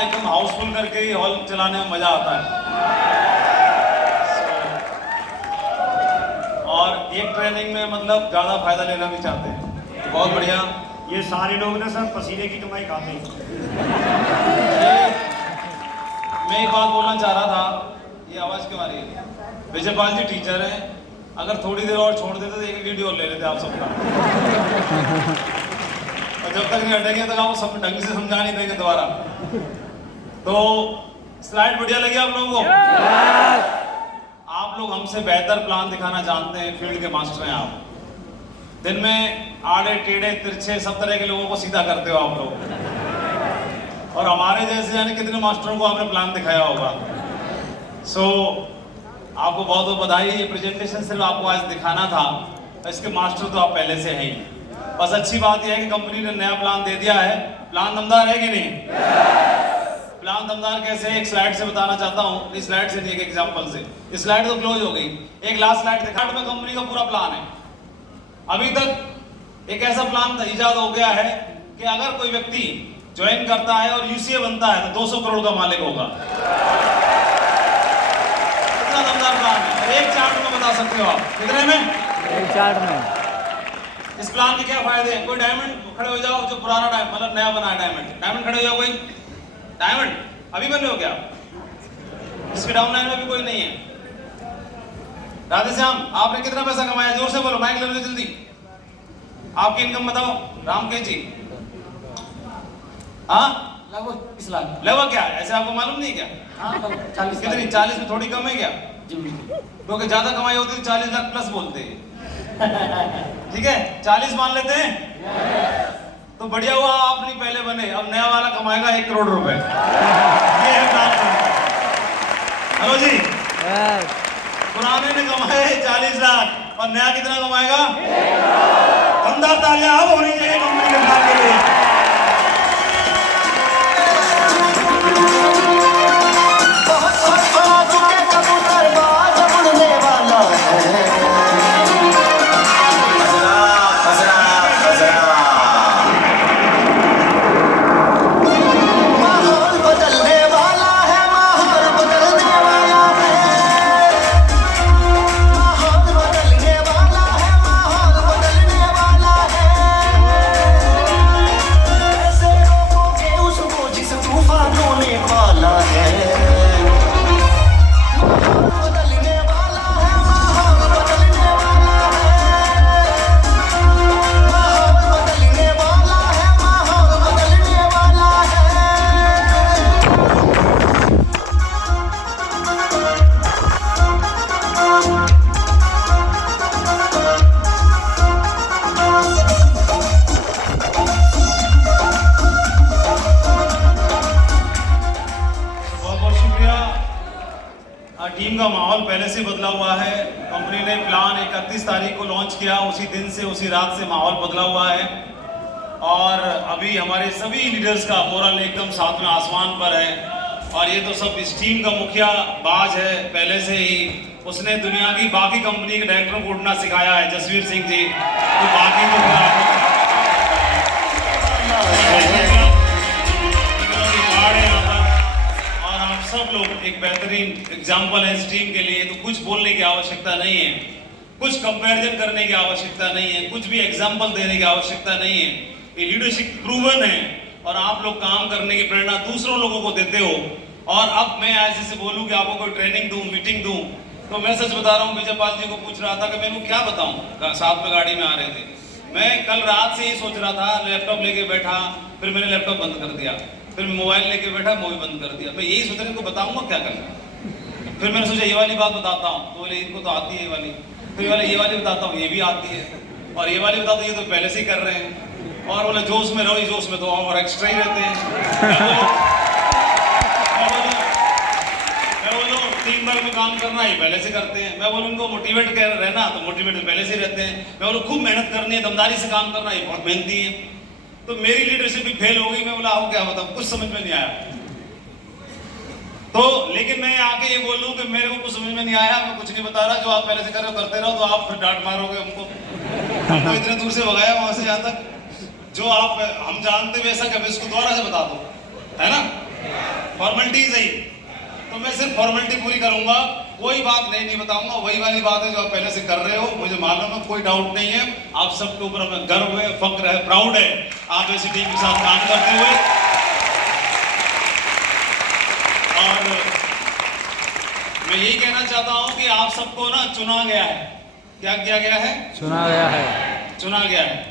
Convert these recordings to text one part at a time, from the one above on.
एकदम हाउसफुल करके ही हॉल चलाने में मजा आता है। और एक ट्रेनिंग में मतलब ज्यादा फायदा लेना भी चाहते हैं। बहुत बढ़िया। ये सारे लोग ना सर पसीने की कमाई खाते हैं। मैं एक बात बोलना चाह रहा था, ये आवाज क्यों आ रही है? विजयपाल जी टीचर हैं, अगर थोड़ी देर और छोड़ देते तो एक वीडियो और ले लेते आप सबका। और जब तक नहीं हटेंगे तक आप सब ढंग से समझा नहीं देंगे दोबारा। तो स्लाइड बढ़िया लगी आप लोगों को? आप लोग हमसे बेहतर प्लान दिखाना जानते हैं, फील्ड के मास्टर हैं आप। दिन में आड़े टेढ़े तिरछे सब तरह के लोगों को सीधा करते हो आप लोग, और हमारे जैसे यानी कितने मास्टरों को आपने प्लान दिखाया होगा। सो आपको बहुत बहुत बधाई। ये प्रेजेंटेशन सिर्फ आपको आज दिखाना था, इसके मास्टर तो आप पहले से हैं ही। बस अच्छी बात यह है कि कंपनी ने नया प्लान दे दिया है। प्लान दमदार है कि नहीं? प्लान दमदार कैसे है, एक स्लाइड से बताना चाहता हूँ। इस स्लाइड से नहीं, एक एग्जांपल से। इस स्लाइड तो क्लोज हो गई, एक लास्ट स्लाइड दिखा में कंपनी का पूरा प्लान है। अभी तक एक ऐसा प्लान इजाद हो गया है कि अगर कोई व्यक्ति ज्वाइन करता है और यूसीए बनता है तो 200 करोड़ का मालिक होगा। कितना दमदार प्लान है। एक चार्ट में बता सकते हो आप कितने में? एक चार्ट में। इस प्लान के क्या फायदे हैं? कोई डायमंड खड़े हो जाओ, जो पुराना डायमंड मतलब नया बना है डायमंड खड़े हो जाओ। कोई डायमंड अभी बन रहे हो क्या? इसके डाउनलाइन में भी कोई नहीं है। राधेश्याम, आपने कितना पैसा कमाया? जोर से बोलो, माइक ले लो जल्दी। आपकी इनकम बताओ रामकेश जी। हाँ, लगभग 20 लाख। लगभग क्या? ऐसे आपको मालूम नहीं क्या? हाँ, 40 कितनी? 40 में थोड़ी कम है क्या? क्योंकि ज्यादा कमाई होती तो 40 लाख प्लस बोलते हैं। ठीक है, 40 मान लेते हैं तो बढ़िया हुआ आप नहीं पहले बने। अब नया वाला कमाएगा 1 करोड़ रुपए। ये है प्लान। हेलो जी, पुराने ने कमाए 40 लाख और नया कितना कमाएगा? दमदार तालियां अब होनी चाहिए कंपनी के प्लान के लिए। टीम का माहौल पहले से बदला हुआ है। कंपनी ने प्लान 31 तारीख को लॉन्च किया, उसी दिन से उसी रात से माहौल बदला हुआ है। और अभी हमारे सभी लीडर्स का मोरल एकदम सातवें आसमान पर है। और ये तो सब इस टीम का मुखिया बाज है पहले से ही। उसने दुनिया की बाकी कंपनी के डायरेक्टरों को उड़ना सिखाया है, जसवीर सिंह जी। तो बाकी तो सब लोग एक बेहतरीन एग्जाम्पल है इस टीम के लिए। तो कुछ बोलने की आवश्यकता नहीं है, कुछ कंपैरिजन करने की आवश्यकता नहीं है, कुछ भी एग्जाम्पल देने की आवश्यकता नहीं है। ये लीडरशिप प्रूवन है और आप लोग काम करने की प्रेरणा दूसरों लोगों को देते हो। और अब मैं ऐसे से बोलूं कि आपको कोई ट्रेनिंग दूं, मीटिंग दूं, तो मैं सच बता रहा हूँ। विजयपाल जी को पूछ रहा था कि मैं क्या बताऊं, साथ में गाड़ी में आ रहे थे। मैं कल रात से ही सोच रहा था, लैपटॉप लेके बैठा, फिर मैंने लैपटॉप बंद कर दिया, फिर मोबाइल लेके बैठा, मूवी बंद कर दिया। मैं यही सोच रहा, इनको बताऊंगा क्या करना। फिर मैंने सोचा ये वाली बात बताता हूँ, तो बोले इनको तो आती है ये वाली। फिर ये वाली बताता हूँ, ये भी आती है। और ये वाली बताता हूँ, ये तो पहले से ही कर रहे हैं। और बोले जोश में रहो, जोश में तो और एक्स्ट्रा ही रहते हैं। मैं बोलूँ टीम वर्क में काम करना ही पहले से करते हैं। मैं बोलूँ उनको मोटिवेट कर रहना, तो मोटिवेट पहले से रहते हैं। मैं बोलूँ खूब मेहनत करनी है, दमदारी से काम करना, ये बहुत मेहनती है। तो मेरी लीडरशिप भी फेल हो गई। मैं बोला आओ क्या बताऊं, कुछ समझ में नहीं आया। तो लेकिन मैं आके ये बोल दूं कि मेरे को कुछ समझ में नहीं आया, मैं कुछ नहीं बता रहा, जो आप पहले से कर रहे हो करते रहो, तो आप फिर डांट मारोगे हमको। हमको इतने दूर से भगाया वहां से यहाँ तक, जो आप हम जानते वैसा कभी इसको दोबारा से बता दो, है ना? फॉर्मेलिटी सही। तो मैं सिर्फ फॉर्मेलिटी पूरी करूंगा, कोई बात नहीं बताऊंगा, वही वाली बात है जो आप पहले से कर रहे हो, मुझे मालूम है, कोई डाउट नहीं है। आप सबके ऊपर हमें गर्व है, फक्र है, प्राउड है आप ऐसी टीम के साथ काम करते हुए। और मैं यही कहना चाहता हूं कि आप सबको ना चुना गया है। क्या किया गया है? चुना गया है। चुना गया है।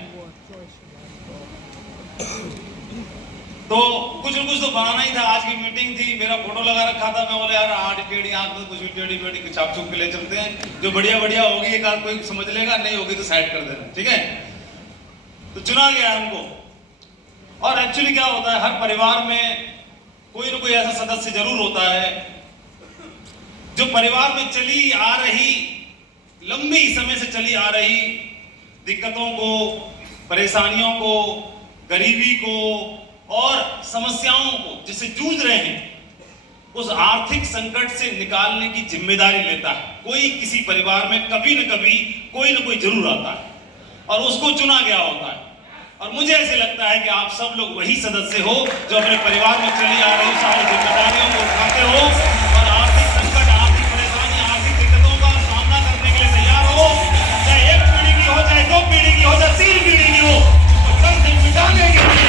तो कुछ न कुछ तो बनाना ही था। आज की मीटिंग थी, मेरा फोटो लगा रखा था, मैं बोले यार आठ टेढ़ी आंख में कुछ टेढ़ी टेढ़ी छाप छुप के ले चलते हैं, जो बढ़िया बढ़िया होगी एक आध कोई समझ लेगा, नहीं होगी तो साइड कर देना, ठीक है। तो चुना गया हमको। और एक्चुअली क्या होता है, हर परिवार में कोई ना कोई ऐसा सदस्य जरूर होता है जो परिवार में चली आ रही, लंबी समय से चली आ रही दिक्कतों को, परेशानियों को, गरीबी को और समस्याओं को जिससे जूझ रहे हैं, उस आर्थिक संकट से निकालने की जिम्मेदारी लेता है। कोई किसी परिवार में कभी न कभी कोई न कोई जरूर आता है और उसको चुना गया होता है। और मुझे ऐसे लगता है कि आप सब लोग वही सदस्य हो जो अपने परिवार में चली आ रही सारी जिम्मेदारियों को उठाते हो और आर्थिक संकट, आर्थिक परेशानी, आर्थिक दिक्कतों का सामना करने के लिए तैयार हो। चाहे एक पीढ़ी की हो, चाहे दो पीढ़ी की हो, चाहे तीन पीढ़ी की हो, तो कल से मिटाने के लिए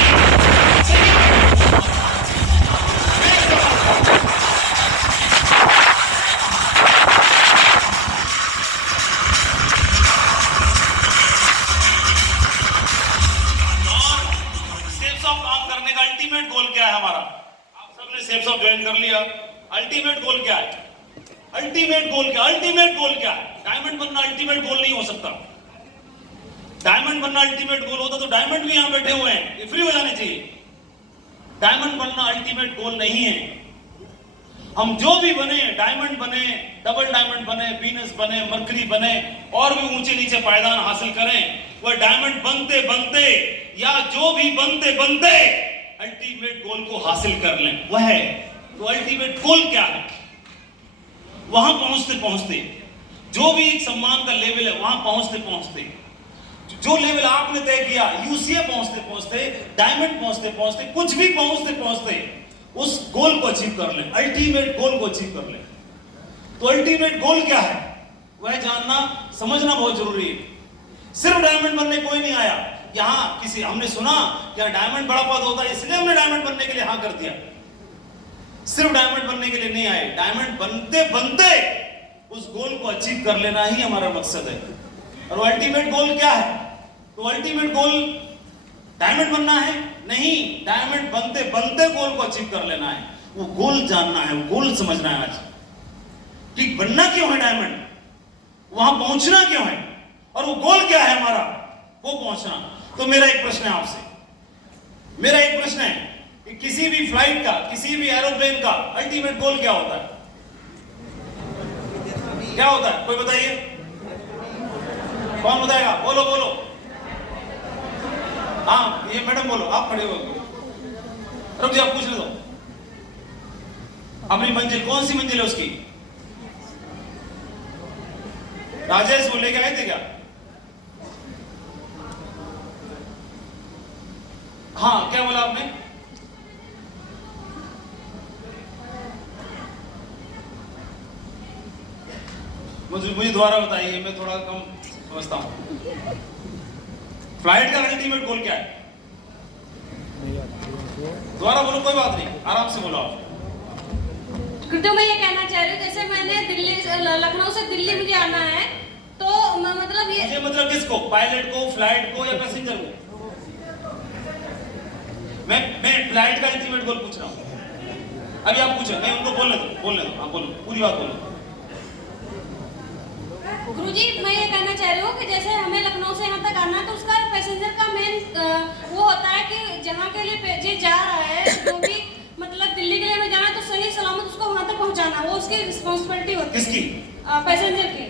अल्टीमेट गोल क्या है हमारा? आप सबने सेफ्स ऑफ ज्वाइन कर लिया। अल्टीमेट गोल क्या है? अल्टीमेट गोल क्या? अल्टीमेट गोल क्या है? डायमंड बनना अल्टीमेट गोल नहीं हो सकता। डायमंड बनना अल्टीमेट गोल होता तो डायमंड भी यहां बैठे हुए हैं, ये फ्री हो जाने चाहिए। डायमंड बनना अल्टीमेट गोल नहीं है। हम जो भी बने, डायमंड बने, डबल डायमंड बने, वीनस बने, मरकरी बने और भी ऊंचे नीचे पायदान हासिल करें, वह डायमंड बनते बनते या जो भी बनते बनते अल्टीमेट गोल को हासिल कर लें, वह है। तो अल्टीमेट गोल क्या है? वहां पहुंचते पहुंचते जो भी एक सम्मान का लेवल है, वहां पहुंचते पहुंचते जो लेवल आपने तय किया, यूसीए पहुंचते पहुंचते, डायमंड पहुंचते पहुंचते, कुछ भी पहुंचते पहुंचते उस गोल को अचीव कर लें, अल्टीमेट गोल को अचीव कर लें। तो अल्टीमेट गोल क्या है वह जानना, समझना बहुत जरूरी है। सिर्फ डायमंड बनने कोई नहीं आया यहां। किसी हमने सुना क्या डायमंड बड़ा पद होता है इसलिए हमने डायमंड बनने के लिए हाँ कर दिया। सिर्फ डायमंड बनने के लिए नहीं आए, डायमंड बनते बनते उस गोल को अचीव कर लेना ही हमारा मकसद है। और अल्टीमेट गोल क्या है? तो अल्टीमेट गोल डायमंड बनना है नहीं, डायमंड बनते बनते गोल को अचीव कर लेना है। वो गोल जानना है, वो गोल समझना है आज कि बनना क्यों है डायमंड, वहां पहुंचना क्यों है और वो गोल क्या है हमारा, वो पहुंचना। तो मेरा एक प्रश्न है आपसे, मेरा एक प्रश्न है कि किसी भी फ्लाइट का, किसी भी एरोप्लेन का अल्टीमेट गोल क्या होता है? क्या होता है? कोई बताइए, कौन बताएगा? बोलो बोलो। हाँ ये मैडम बोलो, आप खड़े हो, रुक जाओ, पूछ लो। अपनी मंजिल कौन सी मंजिल है उसकी? राजेश वो लेके आए थे क्या? हाँ क्या बोला आपने? मुझे दोबारा बताइए, मैं थोड़ा कम समझता हूं। फ्लाइट का अल्टीमेट गोल क्या है? दोबारा बोलो, कोई बात नहीं, आराम से बोलो आप। तो मैं ये कहना चाह रही हूँ, जैसे मैंने दिल्ली लखनऊ से दिल्ली मुझे आना है, तो मतलब ये मतलब किसको? पायलट को, फ्लाइट को या पैसेंजर को? मैं फ्लाइट का अल्टीमेट गोल पूछ रहा हूँ। अभी आप पूछो, नहीं उनको बोलने दो, हाँ बोलो, पूरी बात बोलो। गुरुजी मैं ये कहना चाह रही हूँ कि जैसे हमें लखनऊ से यहाँ तक आना है, तो उसका पैसेंजर का मेन वो होता है कि जहाँ के लिए जा रहा है, जो भी मतलब दिल्ली के लिए हमें जाना है, तो सही सलामत उसको वहाँ तक पहुँचाना, वो उसकी रिस्पॉन्सिबिलिटी होती है। किसकी? पैसेंजर की।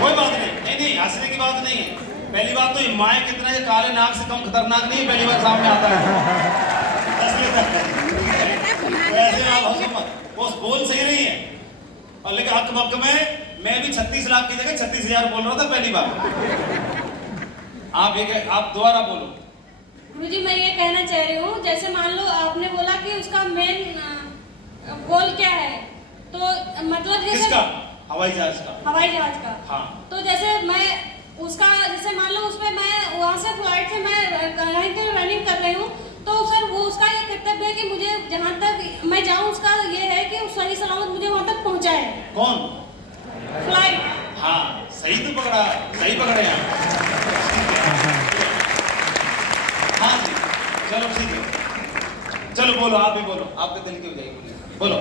कोई बात नहीं, हंसने की बात नहीं है। पहली बात तो माए कितना ये काले नाग से कम खतरनाक नहीं है, पहली बार सामने आता है। ऐसे आप हंसो मत, वो बोल सही रही है। और लेकिन हक बक में मैं भी 36 लाख की जगह 36,000 बोल रहा था पहली बार। आप दोबारा बोलो। गुरुजी मैं ये कहना चाह रही हूँ, जैसे मान लो आपने बोला कि उसका मेन गोल क्या है, तो मतलब जैसे किसका? हवाई जहाज का। हवाई जहाज का। हाँ। तो जैसे मैं उसका जैसे मान लो उसमें मैं वहाँ से फ्लाइट से मैं कहीं पे रनिंग कर रही हूँ, तो सर वो उसका ये कर्तव्य है कि मुझे जहाँ तक मैं जाऊँ उसका ये है कि सही सलामत मुझे वहाँ तक पहुँचाए। कौन? फ्लाइट। हाँ सही तो पकड़ा, सही पकड़े हैं। हाँ जी चलो ठीक है, चलो बोलो, आप भी बोलो, आपके दिल की हो जाएगी, बोलो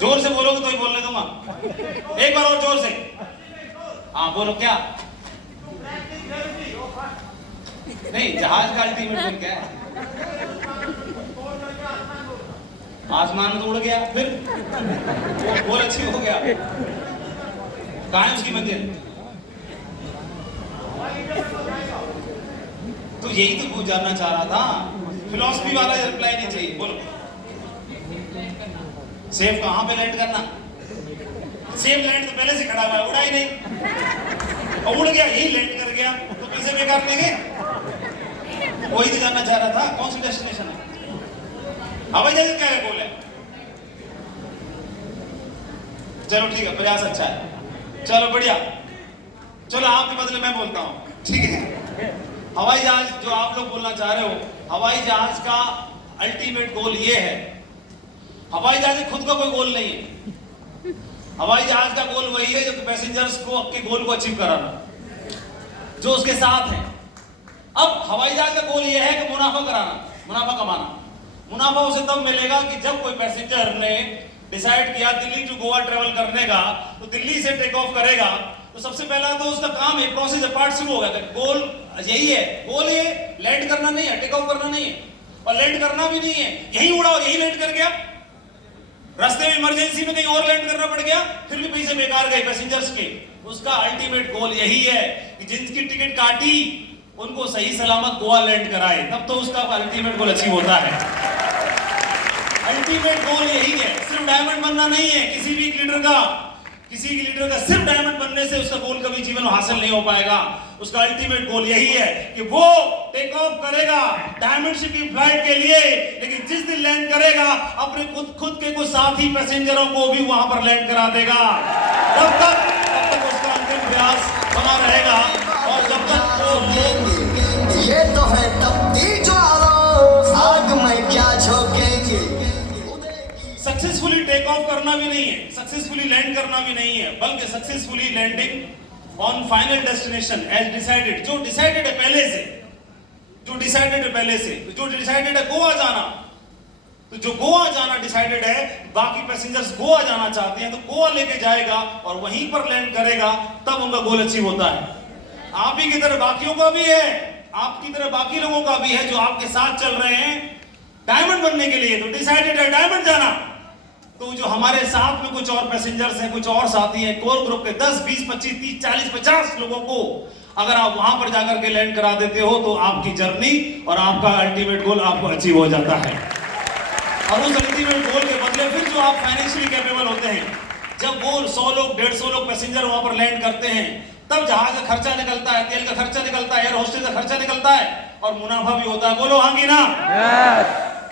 जोर से बोलोगे तो ही बोलने दूंगा, एक बार और जोर से। हाँ बोलो क्या? नहीं जहाज का अल्टीमेट गोल क्या है? आसमान में तो उड़ गया, फिर गोल अच्छी हो गया, कहाँ है उसकी मंजिल? तो यही तो जानना चाह रहा था, फिलॉसफी वाला रिप्लाई नहीं चाहिए, बोलो सेफ कहाँ पे लैंड करना? सेफ लैंड तो पहले से खड़ा हुआ है, उड़ा ही नहीं और उड़ गया, यही लैंड कर गया, तो पैसे बेकार लेंगे? वही तो जानना चाह रहा था, कौन सी डेस्टिनेशन है? हवाई जहाज क्या है गोल है? चलो ठीक है, प्रयास अच्छा है, चलो बढ़िया, चलो आपके बदले मैं बोलता हूँ, ठीक है? हवाई जहाज जो आप लोग बोलना चाह रहे हो, हवाई जहाज का अल्टीमेट गोल ये है, हवाई जहाज खुद का कोई गोल नहीं है, हवाई जहाज का गोल वही है जो पैसेंजर्स को अपने गोल को अचीव कराना, जो उसके साथ है। अब हवाई जहाज का गोल ये है कि मुनाफा कराना, मुनाफा कमाना। मुनाफा उसे तब मिलेगा कि जब कोई पैसेंजर ने डिसाइड किया दिल्ली टू गोवा ट्रेवल करने का, तो दिल्ली से टेक ऑफ करेगा, तो सबसे पहला तो उसका काम है, प्रोसेस पार्ट शुरू होगा। गोल यही है, गोल ये लैंड करना नहीं है, टेक ऑफ करना नहीं है, और लैंड करना भी नहीं है, यही उड़ा और यही लैंड कर गया, रास्ते में इमरजेंसी में कहीं और लैंड करना पड़ गया, फिर भी पैसे बेकार गए पैसेंजर्स के। उसका अल्टीमेट गोल यही है कि जिनकी टिकट काटी उनको सही सलामत गोवा लैंड कराए, तब तो उसका अल्टीमेट गोल अचीव होता है। अल्टीमेट गोल यही है, सिर्फ डायमंड बनना नहीं है किसी भी लीडर का सिर्फ डायमंड बनने से उसका गोल कभी जीवन में हासिल नहीं हो पाएगा। उसका अल्टीमेट गोल यही है कि वो टेक ऑफ करेगा डायमंड शिप की फ्लाइट के लिए, लेकिन जिस दिन लैंड करेगा अपने खुद के कुछ साथी पैसेंजरों को भी वहां पर लैंड करा देगा। तब तक उसका अंतिम प्रयास बना रहेगा, और जब तक वो ये तो है तपती ज्वालाओं, आग में क्या झोंकेंगे। सक्सेसफुली टेक ऑफ करना भी नहीं है, सक्सेसफुली लैंड करना भी नहीं है, बल्कि successfully landing on final destination as decided. जो डिसाइडेड है पहले से, जो डिसाइडेड है गोवा जाना, तो जो गोवा जाना डिसाइडेड है, बाकी पैसेंजर्स गोवा जाना चाहते हैं तो गोवा लेके जाएगा और वहीं पर लैंड करेगा, तब उनका गोल अचीव होता है। आप ही की तरह बाकियों का भी है, आपकी तरह बाकी लोगों का भी है जो आपके साथ चल रहे हैं डायमंड बनने के लिए, तो डिसाइडेड है डायमंड जाना। तो जो हमारे साथ में कुछ और पैसेंजर्स हैं, कुछ और साथी हैं, कोर ग्रुप के 10, 20, 25, 30, 40, 50 लोगों को अगर आप वहां पर जाकर के लैंड करा देते हो, तो आपकी जर्नी और आपका अल्टीमेट गोल आपको अचीव हो जाता है। और उस अल्टीमेट गोल के बदले फिर जो आप फाइनेंशियली कैपेबल होते हैं, जब वो 100 लोग 150 लोग पैसेंजर वहां पर लैंड करते हैं, तब जहाज का खर्चा निकलता है, तेल का खर्चा निकलता है, एयर होस्टेस का खर्चा निकलता है, और मुनाफा भी होता है। बोलो हाँ कि ना?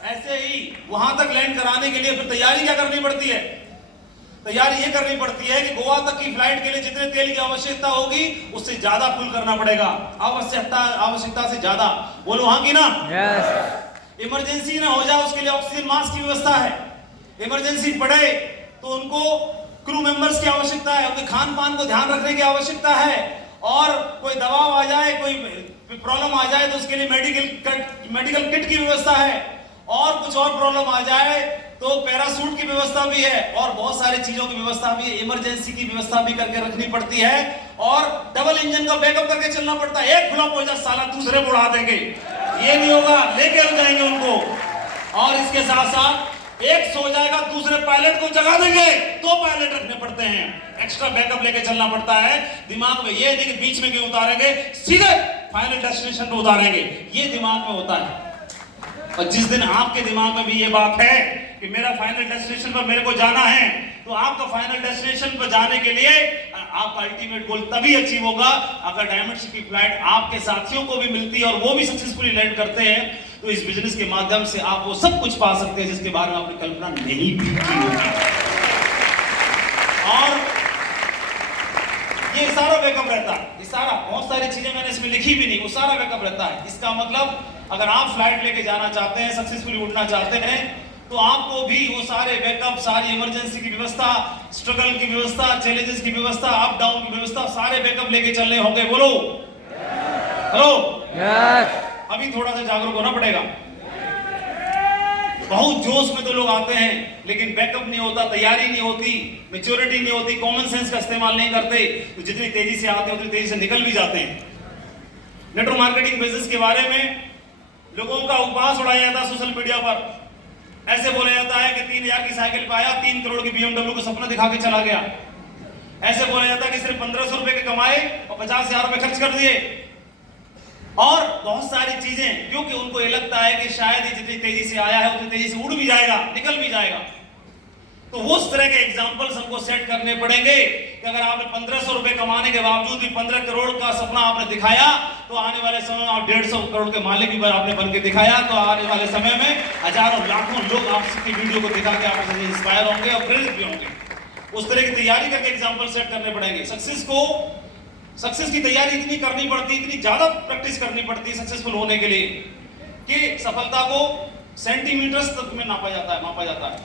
ऐसे ही वहां तक लैंड कराने के लिए फिर तैयारी क्या करनी पड़ती है? तैयारी ये करनी पड़ती है कि गोवा तक की फ्लाइट के लिए जितने तेल की आवश्यकता होगी उससे ज्यादा फुल करना पड़ेगा, आवश्यकता से ज्यादा। बोलो हाँ कि ना? इमरजेंसी ना हो जाए उसके लिए ऑक्सीजन मास्क की व्यवस्था है, इमरजेंसी पड़े तो उनको क्रू मेंबर्स की आवश्यकता है, उनके खान पान को ध्यान रखने की आवश्यकता है, और कोई दबाव आ जाए, कोई प्रॉब्लम आ जाए तो उसके लिए मेडिकल किट की व्यवस्था है, और कुछ और प्रॉब्लम आ जाए तो पैरासूट की व्यवस्था भी है, और बहुत सारी चीजों की व्यवस्था भी है, इमरजेंसी की व्यवस्था भी करके रखनी पड़ती है, और डबल इंजन का बैकअप करके चलना पड़ता है। एक फ्लॉप हो जाए साला दूसरे को उड़ा देंगे, ये नहीं होगा, लेके हम जाएंगे उनको। और इसके साथ साथ एक सो जाएगा दूसरे पायलट को जगा देंगे, 2 पायलट रखने पड़ते हैं, एक्स्ट्रा बैकअप लेके चलना पड़ता है। दिमाग में ये नहीं कि बीच में क्यों उतारेंगे, सीधे फाइनल डेस्टिनेशन पे उतारेंगे, ये दिमाग में होता है। और जिस दिन आपके दिमाग में भी ये बात है कि मेरा फाइनल डेस्टिनेशन पर मेरे को जाना है, तो आपका फाइनल डेस्टिनेशन पर जाने के लिए आपका अल्टीमेट गोल तभी अचीव होगा अगर डायमंड शिप की फ्लाइट आपके साथियों को भी मिलती है और वो भी सक्सेसफुली लैंड करते हैं। तो इस बिजनेस के माध्यम से आप वो सब कुछ पा सकते हैं जिसके बारे में आपने कल्पना नहीं भी की होगी। और ये सारा बैकअप रहता है, ये सारा, बहुत सारी चीजें मैंने इसमें लिखी भी नहीं, वो सारा बैकअप रहता है। इसका मतलब अगर आप फ्लाइट लेके जाना चाहते हैं, सक्सेसफुली उड़ना चाहते हैं, तो आपको भी वो सारे बैकअप, सारी इमरजेंसी की व्यवस्था, स्ट्रगल की व्यवस्था, चैलेंजेस की व्यवस्था, अप डाउन की व्यवस्था, सारे बैकअप लेके चलने होंगे। बोलो हेलो यस। अभी थोड़ा सा जागरूक होना पड़ेगा। बहुत जोश में तो लोग आते हैं लेकिन बैकअप नहीं होता, तैयारी नहीं होती, मैच्योरिटी नहीं होती, कॉमन सेंस का इस्तेमाल नहीं करते, तो जितनी तेजी से आते हैं उतनी तेजी से निकल भी जाते हैं। नेटवर्क मार्केटिंग बिजनेस के बारे में लोगों का उपहास उड़ाया जाता है सोशल मीडिया पर। ऐसे बोला जाता है कि 3000 की साइकिल पाया, 3 करोड़ की BMW का सपना दिखा के चला गया। ऐसे बोला जाता है कि सिर्फ 1500 रुपए के कमाए और 50,000 रुपए खर्च कर दिए, और बहुत सारी चीजें, क्योंकि उनको ये लगता है कि शायद ये जितनी तेजी से आया है उतनी तेजी से उड़ भी जाएगा, निकल भी जाएगा। तो उस तरह के एग्जाम्पल्स हमको सेट करने पड़ेंगे कि अगर आपने 1500 रुपए कमाने के बावजूद भी 15 करोड़ का सपना आपने दिखाया, तो आने वाले समय में आप 150 करोड़ के मालिक भी आपने बन के दिखाया, तो आने वाले समय में हजारों लाखों लोग आपकी वीडियो को दिखा के आपसे इंस्पायर होंगे और प्रेरित भी होंगे। उस तरह की तैयारी करके एग्जाम्पल सेट करने पड़ेंगे। सक्सेस की तैयारी इतनी करनी पड़ती, इतनी ज्यादा प्रैक्टिस करनी पड़ती है सक्सेसफुल होने के लिए कि सफलता को सेंटीमीटर्स तक में मापा जाता है।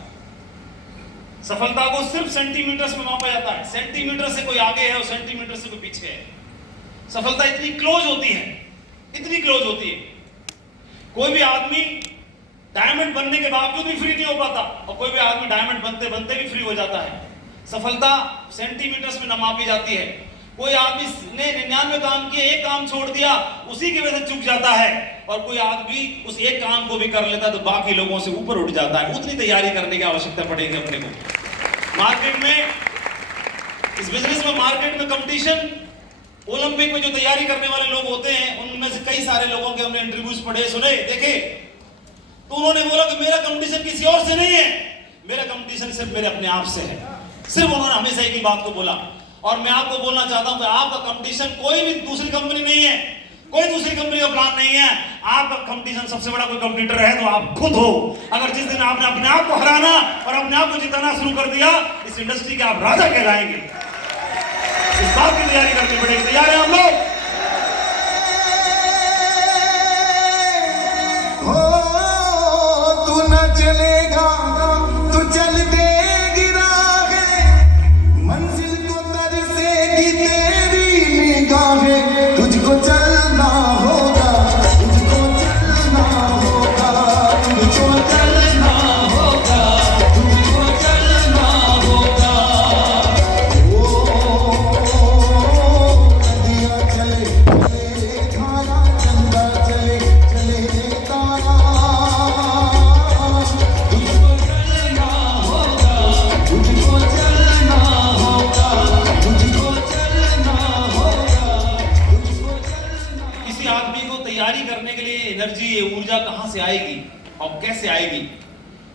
सफलता को सिर्फ सेंटीमीटर्स में मापा जाता है। सेंटीमीटर से कोई आगे है और सेंटीमीटर से कोई पीछे है। सफलता इतनी क्लोज होती है, कोई भी आदमी डायमंड बनने के बावजूद भी फ्री नहीं हो पाता और कोई भी आदमी डायमंड बनते बनते भी फ्री हो जाता है। सफलता सेंटीमीटर्स में न मापी जाती है। कोई आदमी ने 99 काम किए, एक काम छोड़ दिया, उसी की वजह से चूक जाता है, और कोई आदमी उस एक काम को भी कर लेता है तो बाकी लोगों से ऊपर उठ जाता है। उतनी तैयारी करने की आवश्यकता पड़ेगी अपने को। मार्केट में, इस बिजनेस में मार्केट में कंपटीशन, ओलंपिक में जो तैयारी करने वाले लोग होते हैं उनमें से कई सारे लोगों के हमने इंटरव्यूज पढ़े, सुने, देखे, तो उन्होंने बोला कि मेरा कंपटीशन किसी और से नहीं है, मेरा कंपटीशन सिर्फ मेरे अपने आप से है। सिर्फ उन्होंने हमेशा एक ही बात को बोला। और मैं आपको बोलना चाहता हूं कि आपका कंपटीशन कोई भी दूसरी कंपनी नहीं है, कोई दूसरी कंपनी का प्लान नहीं है। आपका कंपटीशन, सबसे बड़ा कोई कंपटीटर है तो आप खुद हो। अगर जिस दिन आपने अपने आप को हराना और अपने आप को जिताना शुरू कर दिया, इस इंडस्ट्री के आप राजा कहलाएंगे। इस बात की तैयारी करनी पड़ेगी। तैयार है हम लोग? तू न चलेगा तू चल देगी राहें, मंजिल को तरसेगी तेरी निगाहें, तुझको चलना होगा, तुझको चलना होगा, तुझको चलना होगा, तुझको चलना होगा। नदियाँ चले चले धारा, चंदा चले चले तारा, तुझको चलना होगा, तुझको चलना होगा, तुझको चलना होगा, तुझको चलना। किसी आदमी को तैयारी करने के लिए एनर्जी, ऊर्जा कहां से आएगी और कैसे आएगी?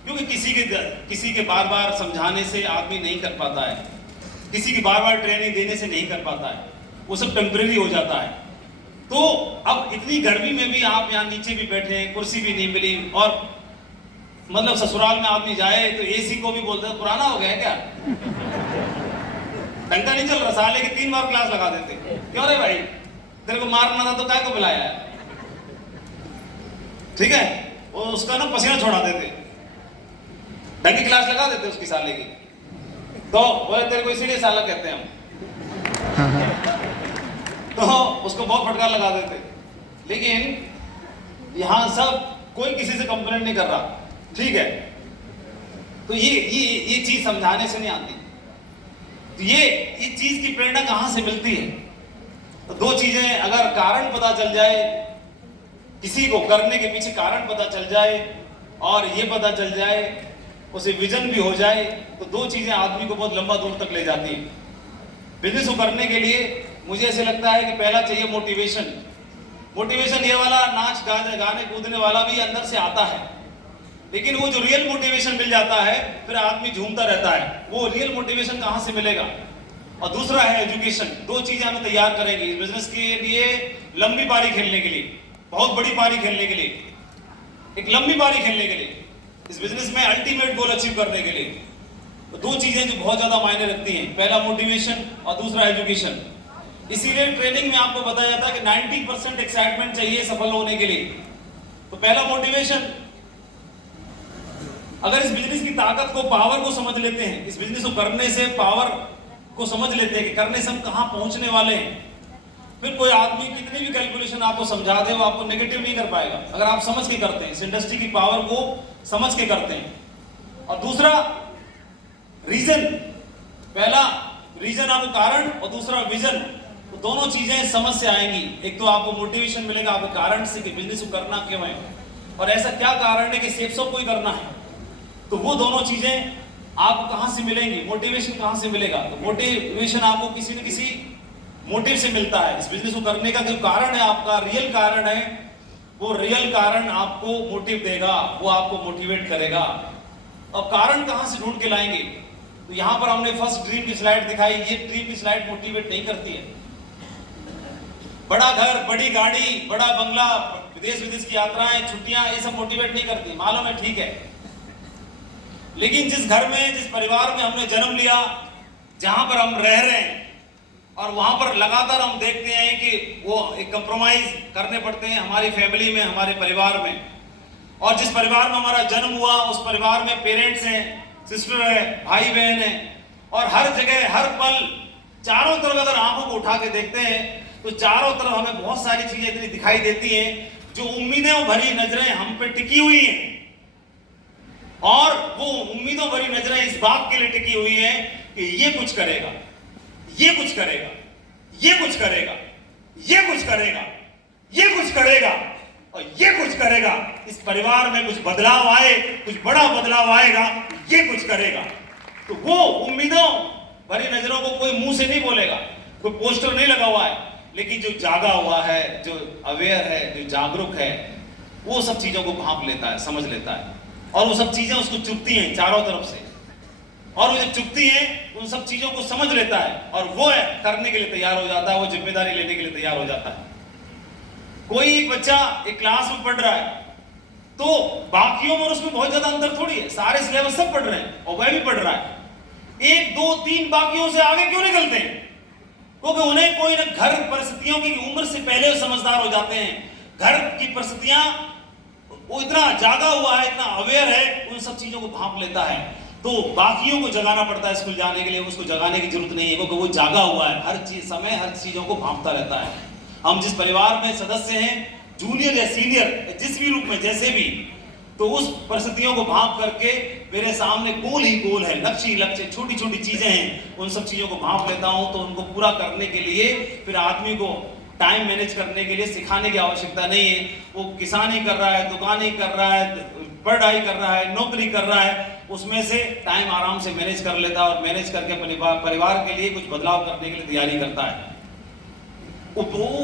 क्योंकि किसी के बार बार समझाने से आदमी नहीं कर पाता है, किसी की बार बार ट्रेनिंग देने से नहीं कर पाता है, वो सब टेम्परेरी हो जाता है। तो अब इतनी गर्मी में भी आप यहाँ नीचे भी बैठे हैं, कुर्सी भी नहीं मिली, और मतलब ससुराल में आदमी जाए तो एसी को भी बोलते हैं पुराना हो गया है क्या, ढंग का नहीं चल रहा, साले के 3 बार क्लास लगा देते। क्यों रे भाई, तेरे को मारना था तो काय को बुलाया है? ठीक है, वो उसका ना पसीना छोड़ा देते, ढंग की क्लास लगा देते उसकी साले की, तो बोले तेरे को इसीलिए साला कहते हैं हम, तो उसको बहुत फटकार लगा देते। लेकिन यहाँ सब कोई किसी से कंप्लेंट नहीं कर रहा, ठीक है? तो ये चीज समझाने से नहीं आती। तो ये चीज की प्रेरणा कहां से मिलती है? तो 2 चीजें, अगर कारण पता चल जाए, किसी को करने के पीछे कारण पता चल जाए और ये पता चल जाए, उसे विजन भी हो जाए, तो 2 चीजें आदमी को बहुत लंबा दूर तक ले जाती है। बिजनेस को करने के लिए मुझे ऐसे लगता है कि पहला चाहिए मोटिवेशन। मोटिवेशन ये वाला नाच गाने कूदने वाला भी अंदर से आता है, लेकिन वो जो रियल मोटिवेशन मिल जाता है फिर आदमी झूमता रहता है। वो रियल मोटिवेशन कहां से मिलेगा? और दूसरा है एजुकेशन। दो चीजें हमें तैयार करेंगी इस बिजनेस के लिए, लंबी पारी खेलने के लिए, बहुत बड़ी पारी खेलने के लिए, एक लंबी पारी खेलने के लिए, इस बिजनेस में अल्टीमेट गोल अचीव करने के लिए। तो दो चीजें जो बहुत ज्यादा मायने रखती हैं, पहला मोटिवेशन और दूसरा एजुकेशन। इसीलिए ट्रेनिंग में आपको बताया जाता है कि 90% एक्साइटमेंट चाहिए सफल होने के लिए। तो पहला मोटिवेशन। अगर इस बिजनेस की ताकत को, पावर को समझ लेते हैं, इस बिजनेस को करने से पावर को समझ लेते हैं कि करने से हम कहां पहुंचने वाले हैं, फिर कोई आदमी कितनी भी कैलकुलेशन आपको समझा दे वो आपको नेगेटिव नहीं कर पाएगा, अगर आप समझ के करते हैं, इस इंडस्ट्री की पावर को समझ के करते हैं। और दूसरा रीजन, पहला रीजन आपको कारण और दूसरा विजन, तो दोनों चीजें समझ से आएंगी। एक तो आपको मोटिवेशन मिलेगा आपके कारण से कि बिजनेस को करना क्यों है और ऐसा क्या कारण है कि सिर्फ सबको ही करना है। तो वो दोनों चीजें आपको कहां से मिलेंगी, मोटिवेशन कहां से मिलेगा? तो मोटिवेशन आपको किसी न किसी मोटिव से मिलता है। इस बिजनेस को करने का जो कारण है, आपका रियल कारण है, वो रियल कारण आपको मोटिव देगा, वो आपको मोटिवेट करेगा। और कारण कहां से ढूंढ के लाएंगे? तो यहां पर हमने फर्स्ट ड्रीम की स्लाइड दिखाई। ये ड्रीम की स्लाइड मोटिवेट नहीं करती है। बड़ा घर, बड़ी गाड़ी, बड़ा बंगला, विदेश विदेश की यात्राएं, छुट्टियां, ये सब मोटिवेट नहीं करती, मालूम है, ठीक है। लेकिन जिस घर में, जिस परिवार में हमने जन्म लिया, जहां पर हम रह रहे हैं और वहां पर लगातार हम देखते हैं कि वो एक कंप्रोमाइज करने पड़ते हैं हमारी फैमिली में, हमारे परिवार में, और जिस परिवार में हमारा जन्म हुआ उस परिवार में पेरेंट्स हैं, सिस्टर है, भाई बहन है, और हर जगह हर पल चारों तरफ अगर आंखों को उठा के देखते हैं तो चारों तरफ हमें बहुत सारी चीजें इतनी दिखाई देती हैं जो उम्मीदें भरी नजरें हम पे टिकी हुई हैं। और वो उम्मीदों भरी नजरें इस बात के लिए टिकी हुई हैं कि ये कुछ करेगा, ये कुछ करेगा, ये कुछ करेगा, ये कुछ करेगा, ये कुछ करेगा और ये कुछ करेगा। इस परिवार में कुछ बदलाव आए, कुछ बड़ा बदलाव आएगा, ये कुछ करेगा। तो वो उम्मीदों भरी नजरों को कोई मुंह से नहीं बोलेगा, कोई पोस्टर नहीं लगा हुआ है, लेकिन जो जागा हुआ है, जो अवेयर है, जो जागरूक है, वो सब चीजों को भांप लेता है, समझ लेता है, और वो सब चीजें उसको चुभती हैं चारों तरफ से, और वो जब चुभती हैं उन सब चीजों को समझ लेता है और वो करने के लिए तैयार हो जाता है, वो जिम्मेदारी लेने के लिए तैयार हो जाता है। कोई एक बच्चा एक क्लास में पढ़ रहा है तो बाकियों में उसमें बहुत ज्यादा अंतर थोड़ी है, सारे सिलेबस सब पढ़ रहे हैं और वह भी पढ़ रहा है, 1 2 3 बाकियों से आगे क्यों निकलते हैं? क्योंकि उन्हें कोई ना घर परिस्थितियों की उम्र से पहले वो समझदार हो जाते हैं। घर की परिस्थितियां, वो इतना जागा हुआ है, इतना अवेयर है, उन सब चीजों को भांप लेता है। तो बाकियों को जगाना पड़ता है स्कूल जाने के लिए, उसको जगाने की जरूरत नहीं है क्योंकि वो जागा हुआ है, हर चीज समय हर चीजों को भांपता रहता है। हम जिस परिवार में सदस्य हैं, जूनियर या सीनियर, जिस भी रूप में जैसे भी, तो उस परिस्थितियों को भांप करके मेरे सामने गोल ही गोल है, लक्ष्य ही लक्ष्य, छोटी छोटी चीजें हैं, उन सब चीजों को भांप लेता हूं। तो उनको पूरा करने के लिए फिर आदमी को टाइम मैनेज करने के लिए सिखाने की आवश्यकता नहीं है। वो किसानी कर रहा है, दुकानी कर रहा है, पढ़ाई कर रहा है, नौकरी कर रहा है, उसमें से टाइम आराम से मैनेज कर लेता है और मैनेज करके अपने परिवार के लिए कुछ बदलाव करने के लिए तैयारी करता है। वो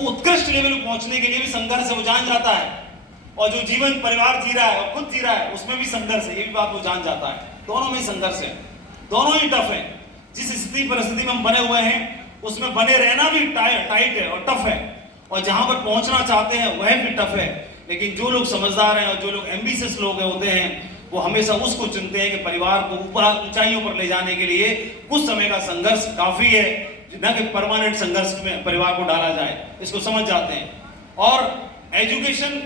उत्कृष्ट लेवल पर पहुंचने के लिए भी संघर्ष वो जान जाता है, और जो जीवन परिवार जी रहा है और खुद जी रहा है उसमें भी संघर्ष है, ये भी बात वो जान जाता है। दोनों में संघर्ष है, दोनों ही टफ है। जिस स्थिति परिस्थिति में हम बने हुए हैं उसमें बने रहना भी टाइट है और टफ है, और जहां पर पहुंचना चाहते हैं वह भी टफ है। लेकिन जो लोग समझदार हैं और जो लोग एम्बिशियस लोग होते हैं वो हमेशा उसको चुनते हैं कि परिवार को ऊपर ऊंचाइयों पर ले जाने के लिए कुछ समय का संघर्ष काफी है, न कि परमानेंट संघर्ष में परिवार को डाला जाए, इसको समझ जाते हैं। और एजुकेशन